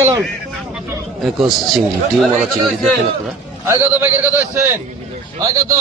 গেলাম একশ চিংড়ি ডিমওয়ালা চিংড়ি দেখেন আপনারা। আয় কত প্যাকেট কত আসছেন? আয় কত?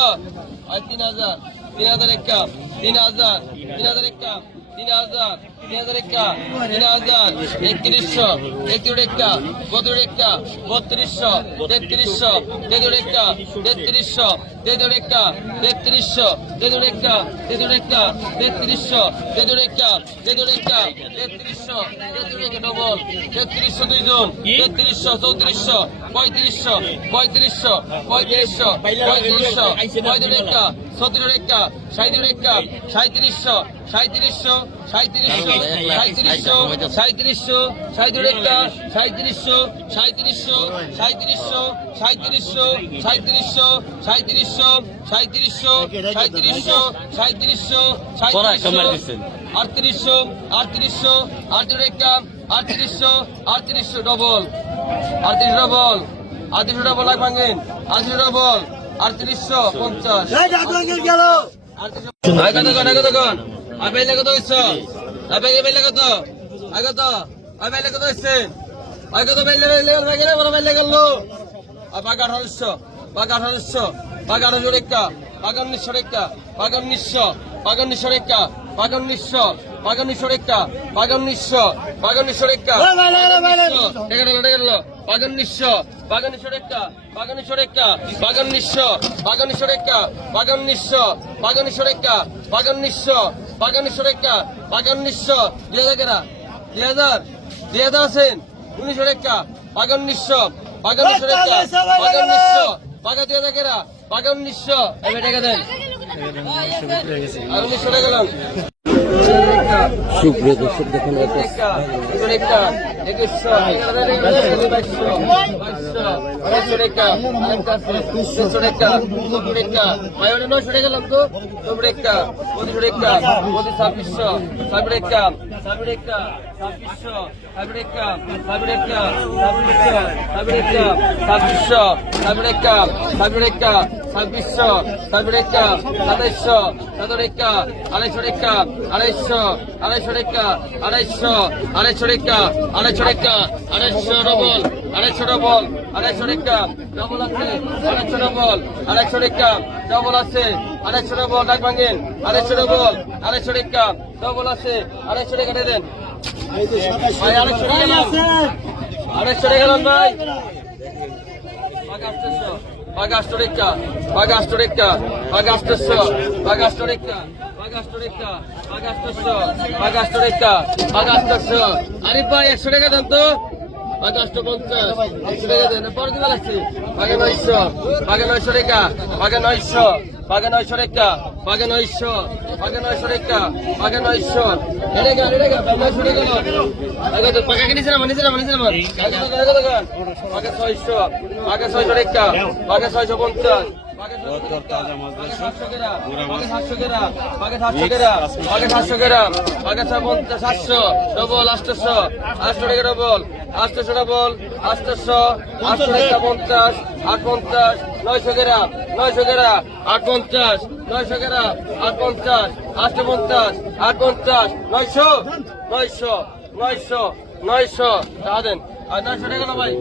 আয় 3000, 3000 এক কাপ, 3000, 3000 এক কাপ, 3000, 3000 এক কাপ, 3000, 3100, 31 এক কাপ, 32 এক কাপ, 3200, 3300, 33 এক কাপ, 3300, 33 এক কাপ, 3300, 33 এক কাপ, 33 এক কাপ, 3300, 33 এক কাপ, 33 এক কাপ, 3300, 33 এক ডবল, 3300 দুইজন, 3300, 3400, 3500, 3500, 3500, 3500, 35 এক কাপ, 17 এক কাপ, 37 এক কাপ, 3700, 3700, 3700, 3700, 3700, 37 এক কাপ, 3700, 3700, 3700, 3700, 3700, 3700, 3700, 3700, 3700, 3700, 3800, 3800, 38 এক cup, 3800, 3800 double, 38 double, 38 double lakh ভাঙেন, 38 ডবল, 3850, আয় কত কন, আয় কত কন, আয় বাইলে কত হইছো, আয় বাইলে কত, আয় কত, আয় বাইলে কত হইছে, আয় কত বাইলে বাইলে গেল ভাই, বড় বাইলে গেল, আয় বাঘ 1800, বাঘ 1800, বাঘ 1800 রেখা, বাঘ 1900 রেখা, বাঘ 1900, বাঘ 1900 রেখা, বাঘ 1900, বাঘ 1900 রেখা, বাঘ 1900, বাঘ 1900 রেখা, টাকা গেল, বাঘ 1900, বাঘ 1900 রেখা, বাঘ 1900 রেখা, বাঘ 1900, বাঘ 1900 রেখা, বাঘ 1900, বাঘ 1900 রেখা, বাঘ 1900, বাঘ 1900 রেখা, বাঘ 1900, 2000 কেরা, 2000, 2000 আছেন, 1900 রেখা, বাঘ 1900, বাঘ 1900 রেখা, বাঘ 1900, বাঘ 2000 কেরা, বাঘ 1900, এবার টাকা দেন, 1900 টাকা গেলাম। সুপ্রিয় দর্শক দেখেন আড়াইশো রেখা, আড়াইশো, আড়াইশো রেখা, আড়াইশো, আড়াইশো রেখা, আড়াইশো রেখা, আড়াইশো ডবল, আড়াইশো ডবল, আড়াইশো রেখা, ডবল আছে, আড়াইশো ডবল, আড়াইশো রেখা, ডবল আছে, আড়াইশো ডবল, ডাক ভাঙেন, আড়াইশো ডবল, আড়াইশো রেখা, ডবল আছে, আড়াইশো রেখা দেন ভাই, আড়াইশো রেখা গেলাম, আড়াইশো রেখা গেলাম ভাই, বাঘ 800 রেখা, বাঘ 800 রেখা, বাঘ 800, বাঘ 800 রেখা, বাঘ 800 রেখা, বাঘ 800, বাঘ 800 রেখা, বাঘ 800, আরে ভাই 100 টাকা দেন তো, বাঘ 850, 100 টাকা দেন, পরে দিতে লাগছে, বাঘে 900, বাঘে 900 রেখা, বাঘে 900, বাঘে 900 রেখা, বাঘে 900, বাঘে 900 রেখা, বাঘে 900, এটা গান, 900 টাকা দাও, আগে তো পাকা কিনেছে না, মানিছে না, আগে তো গান, বাঘে 600, বাঘে 600 রেখা, বাঘে 650, বাঘে 700 কেরা, বাঘে 700 কেরা, বাঘে 700 কেরা, বাঘে 700 কেরা, বাঘে 700, ডবল 800, 800 টাকা ডবল, 800 ডবল, 800, 800 টাকা 50, 850, 900 কেরা, 900 কেরা, 850, 900 কেরা, 850, 850, 850, 900, 900, 900, 900, টাকা দেন, আর 900 টাকা না ভাই।